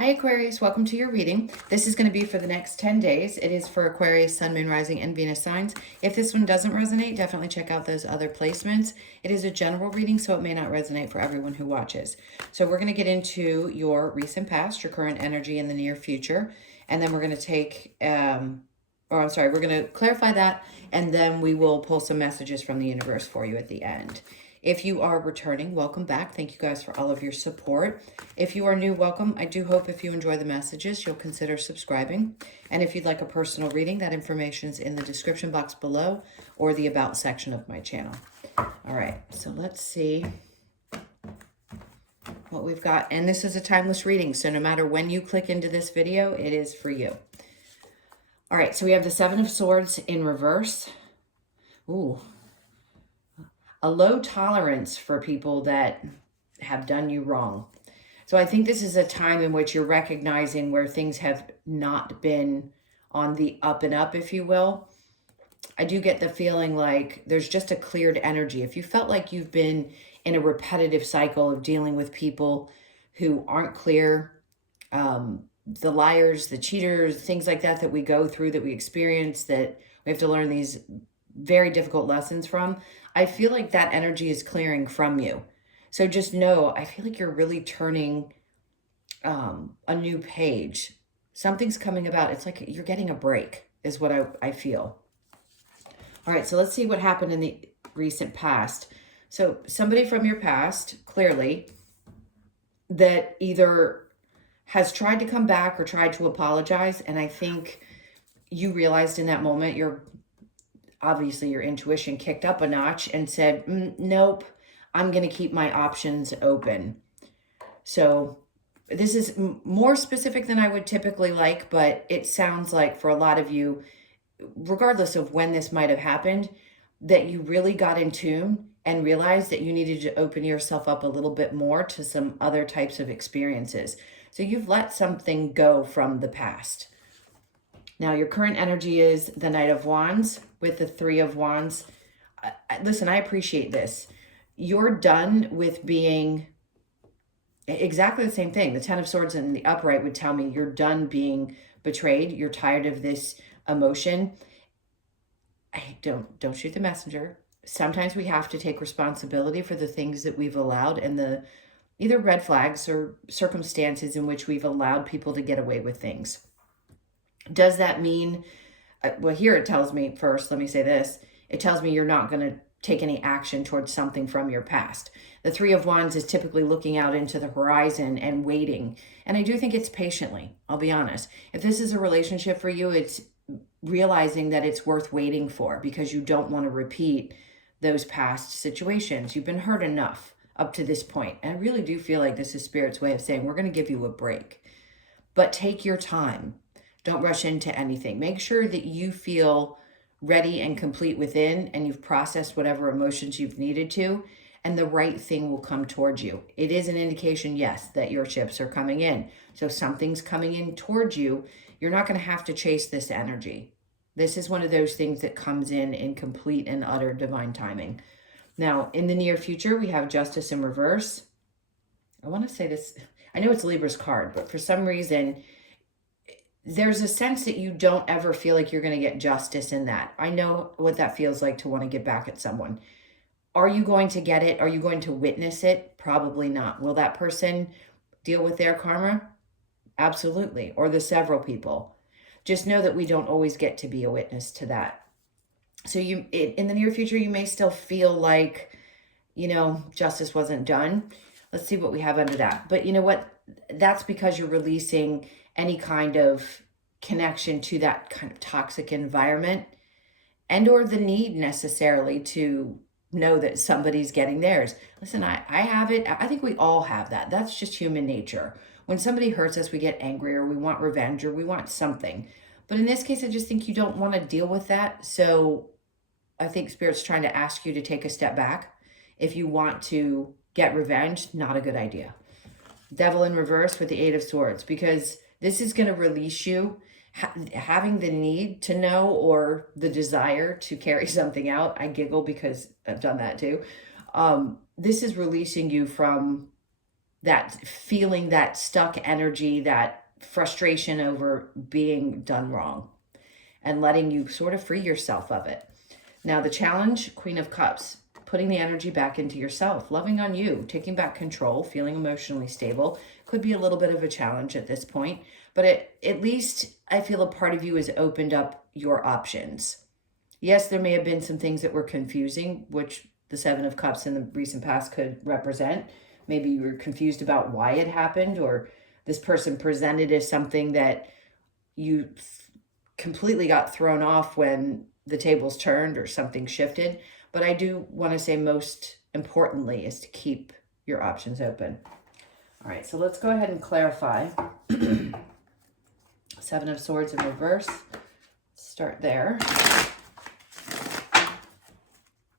Hi Aquarius, welcome to your reading. This is going to be for the next 10 days. It is for Aquarius, Sun, Moon, Rising, and Venus signs. If this one doesn't resonate, definitely check out those other placements. It is a general reading, so it may not resonate for everyone who watches. So we're going to get into your recent past, your current energy, in the near future. And then we're going to take, we're going to clarify that, and then we will pull some messages from the universe for you at the end. If you are returning, welcome back. Thank you guys for all of your support. If you are new, welcome. I do hope if you enjoy the messages, you'll consider subscribing. And if you'd like a personal reading, that information is in the description box below or the About section of my channel. All right, so let's see what we've got. And this is a timeless reading, so no matter when you click into this video, it is for you. All right, so we have the Seven of Swords in reverse. Ooh. A low tolerance for people that have done you wrong. So I think this is a time in which you're recognizing where things have not been on the up and up, if you will. I do get the feeling like there's just a cleared energy. If you felt like you've been in a repetitive cycle of dealing with people who aren't clear, the liars, the cheaters, things like that that we go through, that we experience, that we have to learn these very difficult lessons from, I feel like that energy is clearing from you. So just know, I feel like you're really turning a new page. Something's coming about. It's like you're getting a break is what I feel. All right, so let's see what happened in the recent past. So somebody from your past, clearly, that either has tried to come back or tried to apologize. And I think you realized in that moment, obviously your intuition kicked up a notch and said, nope, I'm going to keep my options open. So this is more specific than I would typically like, but it sounds like for a lot of you, regardless of when this might have happened, that you really got in tune and realized that you needed to open yourself up a little bit more to some other types of experiences. So you've let something go from the past. Now, your current energy is the Knight of Wands with the Three of Wands. Listen, I appreciate this. You're done with being exactly the same thing. The Ten of Swords in the upright would tell me you're done being betrayed. You're tired of this emotion. Don't shoot the messenger. Sometimes we have to take responsibility for the things that we've allowed and the either red flags or circumstances in which we've allowed people to get away with things. Does that mean, well, here it tells me first, let me say this. It tells me you're not going to take any action towards something from your past. The Three of Wands is typically looking out into the horizon and waiting. And I do think it's patiently, I'll be honest. If this is a relationship for you, it's realizing that it's worth waiting for because you don't want to repeat those past situations. You've been hurt enough up to this point. And I really do feel like this is Spirit's way of saying, we're going to give you a break. But take your time. Don't rush into anything. Make sure that you feel ready and complete within and you've processed whatever emotions you've needed to, and the right thing will come towards you. It is an indication, yes, that your ships are coming in. So something's coming in towards you. You're not going to have to chase this energy. This is one of those things that comes in complete and utter divine timing. Now, in the near future, we have Justice in reverse. I want to say this. I know it's Libra's card, but for some reason, there's a sense that you don't ever feel like you're going to get justice in that. I know what that feels like to want to get back at someone. Are you going to get it? Are you going to witness it? Probably not. Will that person deal with their karma? Absolutely. Or the several people. Just know that we don't always get to be a witness to that. So in the near future, you may still feel like, justice wasn't done. Let's see what we have under that. But you know what? That's because you're releasing any kind of connection to that kind of toxic environment and or the need necessarily to know that somebody's getting theirs. Listen, I have it. I think we all have that. That's just human nature. When somebody hurts us, we get angry or we want revenge or we want something. But in this case, I just think you don't want to deal with that. So I think Spirit's trying to ask you to take a step back. If you want to get revenge, not a good idea. Devil in reverse with the Eight of Swords, because this is going to release you having the need to know or the desire to carry something out. I giggle because I've done that too. This is releasing you from that feeling, that stuck energy, that frustration over being done wrong, and letting you sort of free yourself of it. Now, the challenge, Queen of Cups, putting the energy back into yourself, loving on you, taking back control, feeling emotionally stable, could be a little bit of a challenge at this point, but at least I feel a part of you has opened up your options. Yes, there may have been some things that were confusing, which the Seven of Cups in the recent past could represent. Maybe you were confused about why it happened, or this person presented as something that you completely got thrown off when the tables turned or something shifted. But I do want to say most importantly is to keep your options open. All right, so let's go ahead and clarify. Seven of Swords in reverse. Start there.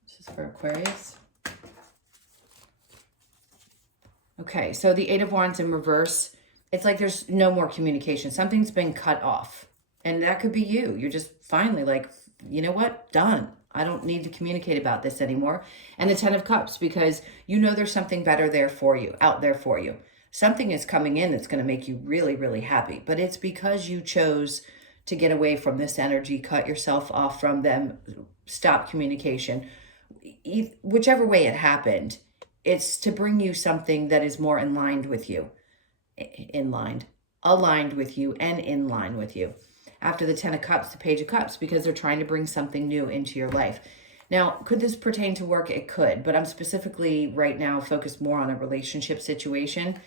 This is for Aquarius. Okay, so the Eight of Wands in reverse, it's like there's no more communication. Something's been cut off. And that could be you. You're just finally like, you know what? Done. I don't need to communicate about this anymore. And the Ten of Cups, because you know there's something better there for you, out there for you. Something is coming in that's going to make you really, really happy. But it's because you chose to get away from this energy, cut yourself off from them, stop communication. Whichever way it happened, it's to bring you something that is more in line with you. Aligned with you and in line with you. After the Ten of Cups, the Page of Cups, because they're trying to bring something new into your life. Now, could this pertain to work? It could, but I'm specifically right now focused more on a relationship situation.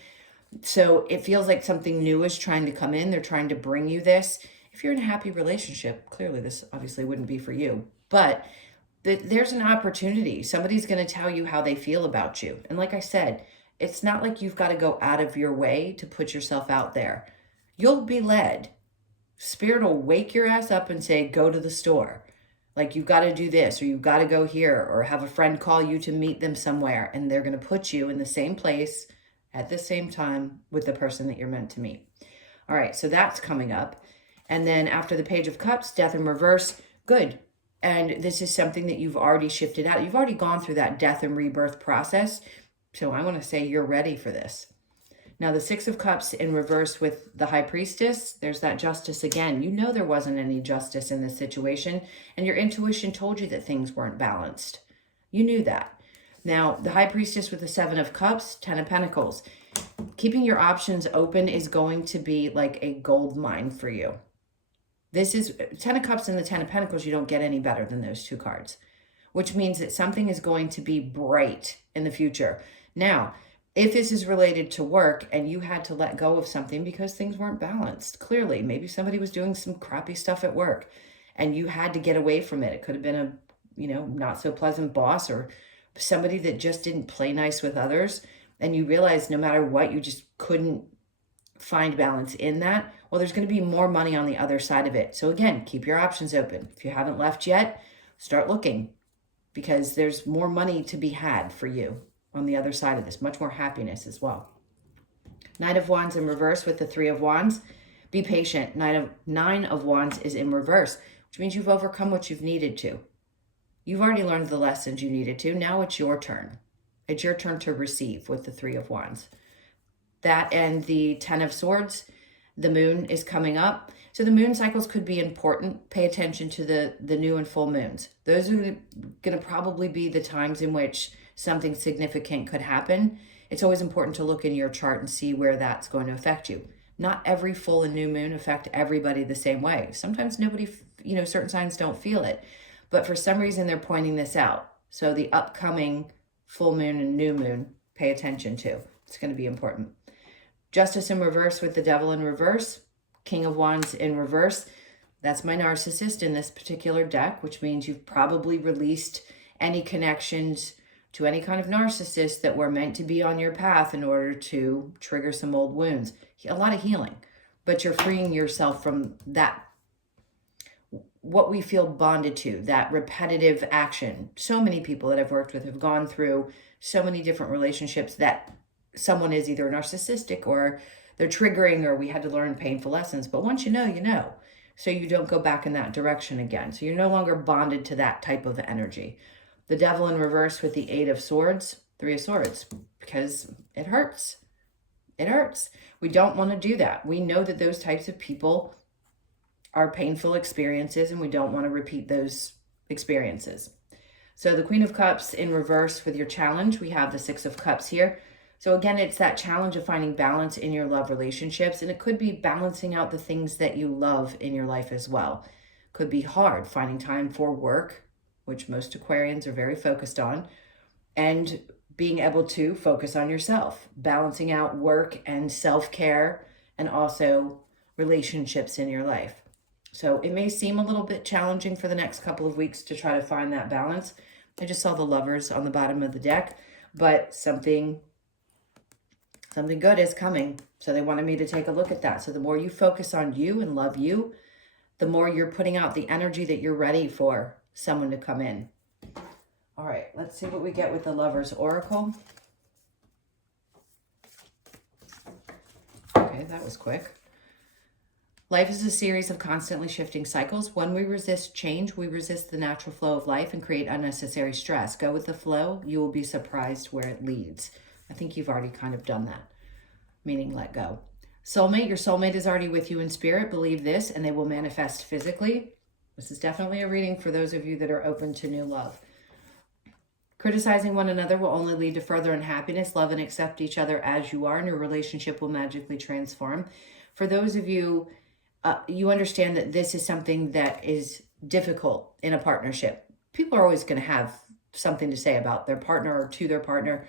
So it feels like something new is trying to come in. They're trying to bring you this. If you're in a happy relationship, clearly this obviously wouldn't be for you, but there's an opportunity. Somebody's going to tell you how they feel about you. And like I said, it's not like you've got to go out of your way to put yourself out there. You'll be led. Spirit will wake your ass up and say, go to the store. Like, you've got to do this, or you've got to go here, or have a friend call you to meet them somewhere. And they're going to put you in the same place at the same time with the person that you're meant to meet. All right, so that's coming up. And then after the Page of Cups, Death in reverse, good. And this is something that you've already shifted out. You've already gone through that death and rebirth process. So I want to say you're ready for this. Now, the Six of Cups in reverse with the High Priestess, there's that justice again. You know there wasn't any justice in this situation, and your intuition told you that things weren't balanced. You knew that. Now, the High Priestess with the Seven of Cups, Ten of Pentacles. Keeping your options open is going to be like a gold mine for you. This is Ten of Cups and the Ten of Pentacles. You don't get any better than those two cards, which means that something is going to be bright in the future. Now, if this is related to work and you had to let go of something because things weren't balanced, clearly, maybe somebody was doing some crappy stuff at work and you had to get away from it. It could have been a, not so pleasant boss or somebody that just didn't play nice with others. And you realized no matter what, you just couldn't find balance in that. Well, there's going to be more money on the other side of it. So again, keep your options open. If you haven't left yet, start looking, because there's more money to be had for you on the other side of this, much more happiness as well. Knight of Wands in reverse with the Three of Wands. Be patient. Nine of Wands is in reverse, which means you've overcome what you've needed to. You've already learned the lessons you needed to. Now it's your turn. It's your turn to receive with the Three of Wands. That and the Ten of Swords, the moon is coming up. So the moon cycles could be important. Pay attention to the new and full moons. Those are going to probably be the times in which something significant could happen. It's always important to look in your chart and see where that's going to affect you. Not every full and new moon affect everybody the same way. Sometimes nobody, certain signs don't feel it. But for some reason, they're pointing this out. So the upcoming full moon and new moon, pay attention to. It's going to be important. Justice in reverse with the Devil in reverse. King of Wands in reverse. That's my narcissist in this particular deck, which means you've probably released any connections to any kind of narcissist that were meant to be on your path in order to trigger some old wounds. A lot of healing, but you're freeing yourself from that, what we feel bonded to, that repetitive action. So many people that I've worked with have gone through so many different relationships that someone is either narcissistic or they're triggering, or we had to learn painful lessons. But once you know, you know. So you don't go back in that direction again. So you're no longer bonded to that type of energy. The Devil in reverse with the Eight of Swords, Three of Swords, because it hurts. It hurts. We don't want to do that. We know that those types of people are painful experiences, and we don't want to repeat those experiences. So the Queen of Cups in reverse with your challenge, we have the Six of Cups here. So again, it's that challenge of finding balance in your love relationships, and it could be balancing out the things that you love in your life as well. Could be hard finding time for work, which most Aquarians are very focused on, and being able to focus on yourself, balancing out work and self-care, and also relationships in your life. So it may seem a little bit challenging for the next couple of weeks to try to find that balance. I just saw the Lovers on the bottom of the deck, but something good is coming. So they wanted me to take a look at that. So the more you focus on you and love you, the more you're putting out the energy that you're ready for someone to come in. All right, let's see what we get with the Lovers Oracle. Okay, that was quick. Life is a series of constantly shifting cycles. When we resist change, we resist the natural flow of life and create unnecessary stress. Go with the flow. You will be surprised where it leads. I think you've already kind of done that, meaning let go. Soulmate, your soulmate is already with you in spirit. Believe this, and they will manifest physically. This is definitely a reading for those of you that are open to new love. Criticizing one another will only lead to further unhappiness. Love and accept each other as you are, and your relationship will magically transform. For those of you, you understand that this is something that is difficult in a partnership. People are always going to have something to say about their partner or to their partner,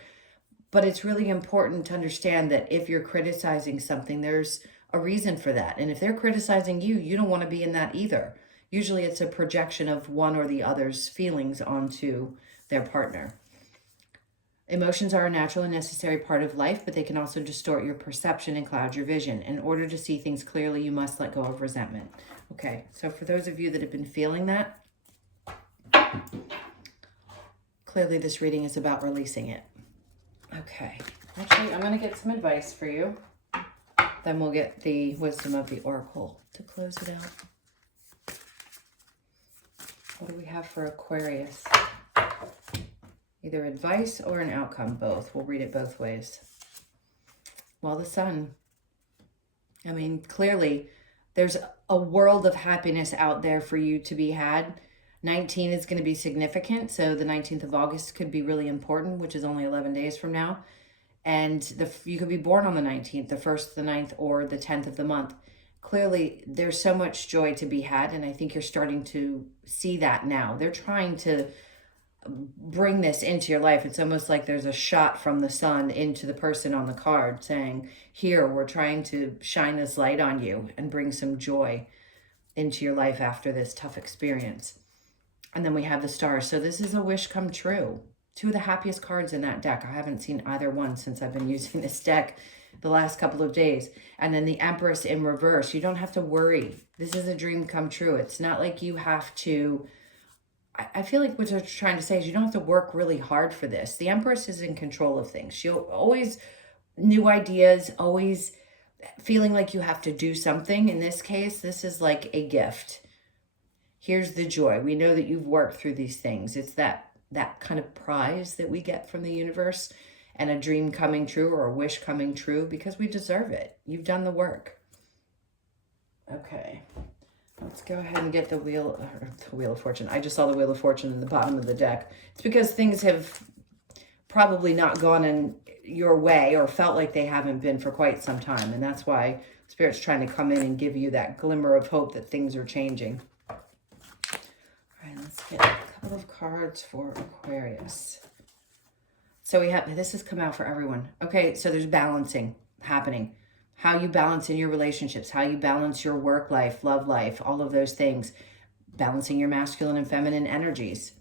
but it's really important to understand that if you're criticizing something, there's a reason for that. And if they're criticizing you, you don't want to be in that either. Usually it's a projection of one or the other's feelings onto their partner. Emotions are a natural and necessary part of life, but they can also distort your perception and cloud your vision. In order to see things clearly, you must let go of resentment. Okay, so for those of you that have been feeling that, clearly this reading is about releasing it. Okay, actually, I'm going to get some advice for you. Then we'll get the wisdom of the Oracle to close it out. What do we have for Aquarius? Either advice or an outcome, both. We'll read it both ways. Well, the Sun. I mean, clearly, there's a world of happiness out there for you to be had. 19 is going to be significant, so the 19th of August could be really important, which is only 11 days from now. And you could be born on the 19th, the 1st, the 9th, or the 10th of the month. Clearly, there's so much joy to be had, and I think you're starting to see that now. They're trying to bring this into your life. It's almost like there's a shot from the sun into the person on the card saying, here, we're trying to shine this light on you and bring some joy into your life after this tough experience. And then we have the stars. So this is a wish come true. Two of the happiest cards in that deck. I haven't seen either one since I've been using this deck the last couple of days. And then the Empress in reverse. You don't have to worry. This is a dream come true. It's not like you have to... I feel like what they're trying to say is you don't have to work really hard for this. The Empress is in control of things. She'll always, new ideas, always feeling like you have to do something. In this case, this is like a gift. Here's the joy. We know that you've worked through these things. It's that kind of prize that we get from the universe, and a dream coming true or a wish coming true because we deserve it. You've done the work. Okay. Let's go ahead and get the Wheel of Fortune. I just saw the Wheel of Fortune in the bottom of the deck. It's because things have probably not gone in your way or felt like they haven't been for quite some time. And that's why Spirit's trying to come in and give you that glimmer of hope that things are changing. All right, let's get a couple of cards for Aquarius. So we have, this has come out for everyone. Okay, so there's balancing happening. How you balance in your relationships, how you balance your work life, love life, all of those things. Balancing your masculine and feminine energies.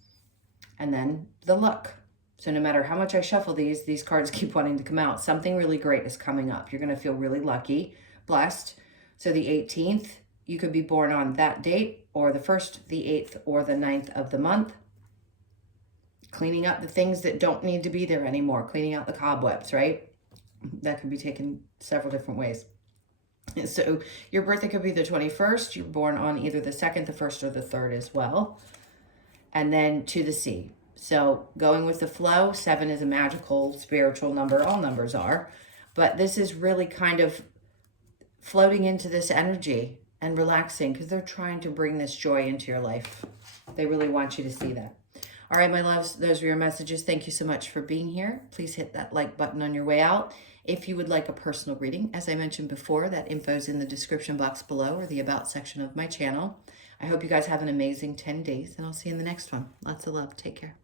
And then the luck. So no matter how much I shuffle these cards keep wanting to come out. Something really great is coming up. You're going to feel really lucky, blessed. So the 18th, you could be born on that date, or the 1st, the 8th, or the 9th of the month. Cleaning up the things that don't need to be there anymore. Cleaning out the cobwebs, right? That could be taken several different ways. So your birthday could be the 21st. You're born on either the 2nd, the 1st, or the 3rd as well. And then to the sea. So going with the flow, 7 is a magical, spiritual number. All numbers are. But this is really kind of floating into this energy and relaxing because they're trying to bring this joy into your life. They really want you to see that. All right, my loves, those are your messages. Thank you so much for being here. Please hit that like button on your way out. If you would like a personal reading, as I mentioned before, that info is in the description box below or the About section of my channel. I hope you guys have an amazing 10 days, and I'll see you in the next one. Lots of love. Take care.